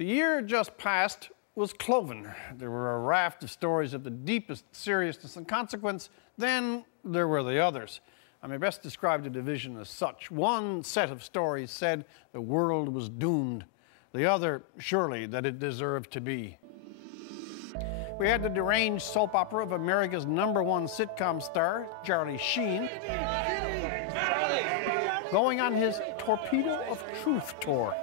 The year just past was cloven. There were a raft of stories of the deepest seriousness and consequence. Then there were the others. I may best describe the division as such. One set of stories said the world was doomed. The other, surely, that it deserved to be. We had the deranged soap opera of America's #1 sitcom star, Charlie Sheen, going on his Torpedo of Truth tour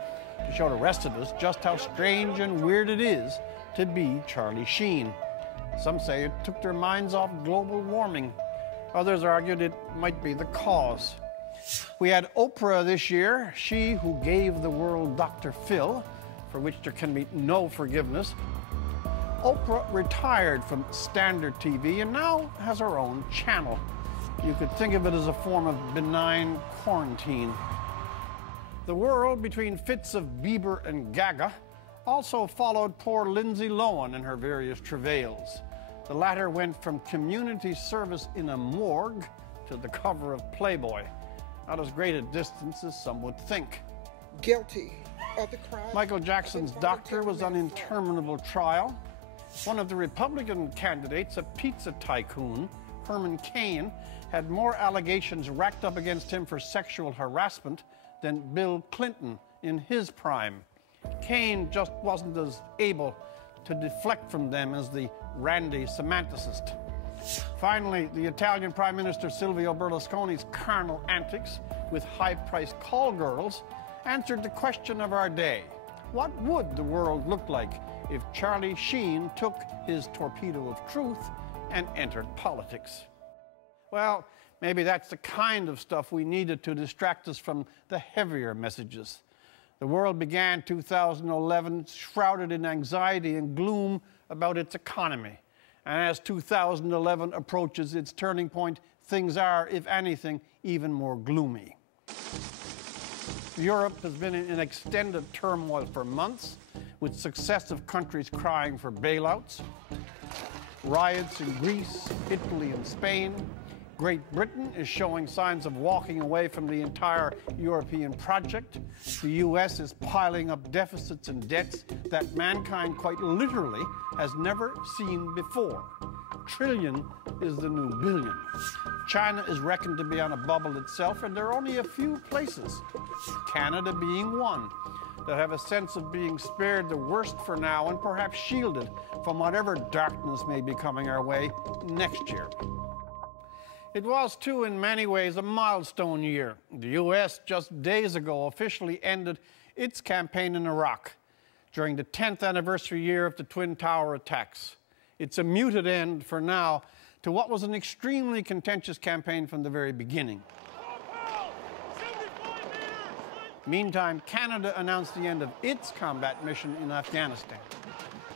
to show the rest of us just how strange and weird it is to be Charlie Sheen. Some say it took their minds off global warming. Others argued it might be the cause. We had Oprah this year, she who gave the world Dr. Phil, for which there can be no forgiveness. Oprah retired from standard TV and now has her own channel. You could think of it as a form of benign quarantine. The world, between fits of Bieber and Gaga, also followed poor Lindsay Lohan in her various travails. The latter went from community service in a morgue to the cover of Playboy. Not as great a distance as some would think. Guilty of the crime. Michael Jackson's doctor was on interminable trial. One of the Republican candidates, a pizza tycoon, Herman Cain, had more allegations racked up against him for sexual harassment than Bill Clinton in his prime. Cain just wasn't as able to deflect from them as the randy semanticist. Finally, the Italian Prime Minister Silvio Berlusconi's carnal antics with high-priced call girls answered the question of our day. What would the world look like if Charlie Sheen took his Torpedo of Truth and entered politics? Well, maybe that's the kind of stuff we needed to distract us from the heavier messages. The world began 2011 shrouded in anxiety and gloom about its economy. And as 2011 approaches its turning point, things are, if anything, even more gloomy. Europe has been in extended turmoil for months, with successive countries crying for bailouts. Riots in Greece, Italy, and Spain. Great Britain is showing signs of walking away from the entire European project. The US is piling up deficits and debts that mankind quite literally has never seen before. Trillion is the new billion. China is reckoned to be on a bubble itself, and there are only a few places, Canada being one, that have a sense of being spared the worst for now and perhaps shielded from whatever darkness may be coming our way next year. It was, too, in many ways, a milestone year. The U.S. just days ago officially ended its campaign in Iraq during the 10th anniversary year of the Twin Tower attacks. It's a muted end, for now, to what was an extremely contentious campaign from the very beginning. Meantime, Canada announced the end of its combat mission in Afghanistan.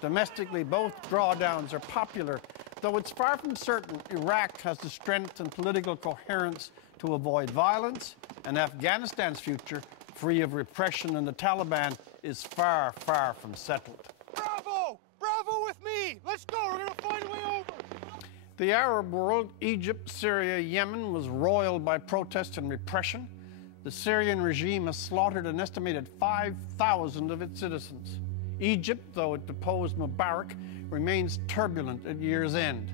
Domestically, both drawdowns are popular, though it's far from certain Iraq has the strength and political coherence to avoid violence, and Afghanistan's future, free of repression and the Taliban, is far, far from settled. Bravo! Bravo with me! Let's go! We're gonna find a way over! The Arab world, Egypt, Syria, Yemen, was roiled by protest and repression. The Syrian regime has slaughtered an estimated 5,000 of its citizens. Egypt, though it deposed Mubarak, remains turbulent at year's end.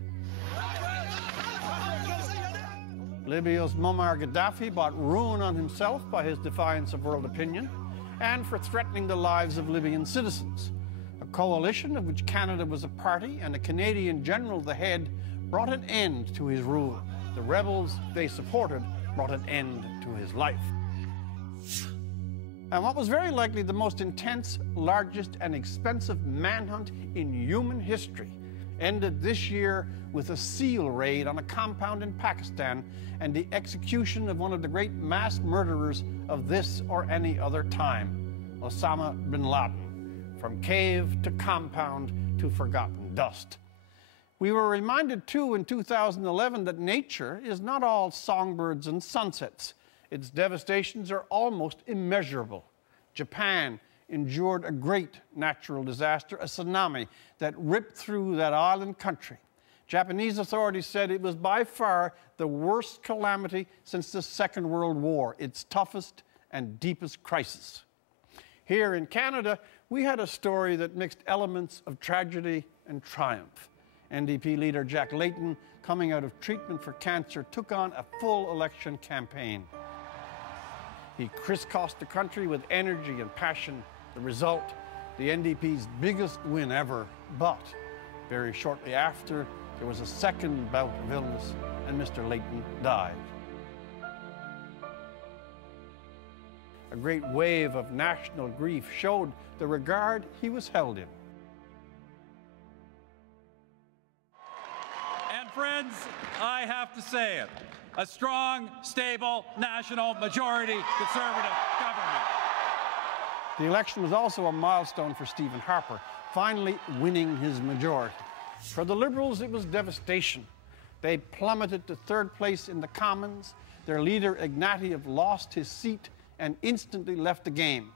Libya's Muammar Gaddafi brought ruin on himself by his defiance of world opinion and for threatening the lives of Libyan citizens. A coalition of which Canada was a party and a Canadian general the head brought an end to his rule. The rebels they supported brought an end to his life. And what was very likely the most intense, largest, and expensive manhunt in human history ended this year with a SEAL raid on a compound in Pakistan and the execution of one of the great mass murderers of this or any other time, Osama bin Laden, from cave to compound to forgotten dust. We were reminded, too, in 2011 that nature is not all songbirds and sunsets. Its devastations are almost immeasurable. Japan endured a great natural disaster, a tsunami that ripped through that island country. Japanese authorities said it was by far the worst calamity since the Second World War, its toughest and deepest crisis. Here in Canada, we had a story that mixed elements of tragedy and triumph. NDP leader Jack Layton, coming out of treatment for cancer, took on a full election campaign. He crisscrossed the country with energy and passion. The result, the NDP's biggest win ever. But very shortly after, there was a second bout of illness, and Mr. Layton died. A great wave of national grief showed the regard he was held in. And friends, I have to say it, a strong, stable, national majority Conservative government. The election was also a milestone for Stephen Harper, finally winning his majority. For the Liberals, it was devastation. They plummeted to third place in the Commons. Their leader, Ignatieff, lost his seat and instantly left the game.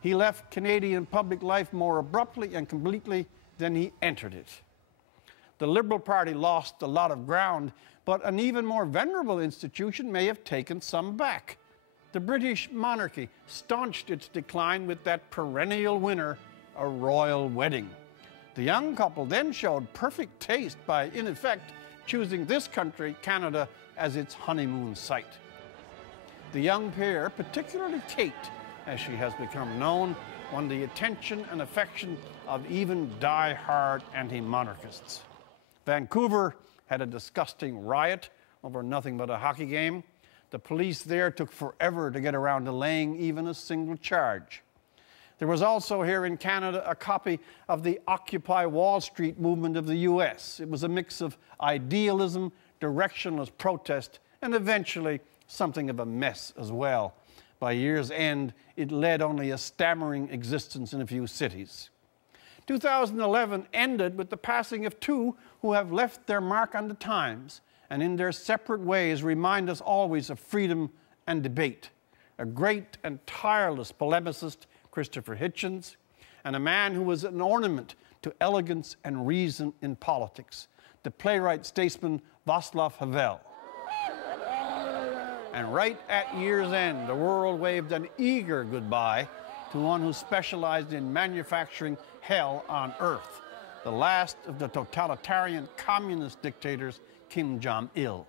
He left Canadian public life more abruptly and completely than he entered it. The Liberal Party lost a lot of ground, but an even more venerable institution may have taken some back. The British monarchy staunched its decline with that perennial winner, a royal wedding. The young couple then showed perfect taste by, in effect, choosing this country, Canada, as its honeymoon site. The young pair, particularly Kate, as she has become known, won the attention and affection of even die-hard anti-monarchists. Vancouver had a disgusting riot over nothing but a hockey game. The police there took forever to get around to laying even a single charge. There was also here in Canada a copy of the Occupy Wall Street movement of the US. It was a mix of idealism, directionless protest, and eventually something of a mess as well. By year's end, it led only a stammering existence in a few cities. 2011 ended with the passing of two who have left their mark on the times and in their separate ways remind us always of freedom and debate. A great and tireless polemicist, Christopher Hitchens, and a man who was an ornament to elegance and reason in politics, the playwright-statesman Václav Havel. And right at year's end, the world waved an eager goodbye to one who specialized in manufacturing hell on earth, the last of the totalitarian communist dictators, Kim Jong-il.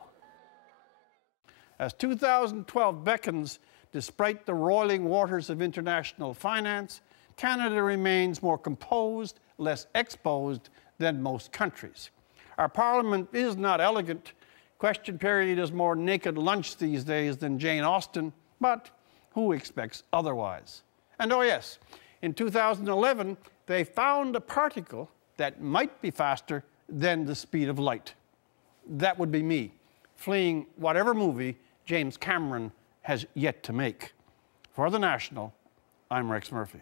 As 2012 beckons, despite the roiling waters of international finance, Canada remains more composed, less exposed than most countries. Our parliament is not elegant. Question period is more naked lunch these days than Jane Austen, but who expects otherwise? And oh yes, in 2011, they found a particle that might be faster than the speed of light. That would be me, fleeing whatever movie James Cameron has yet to make. For The National, I'm Rex Murphy.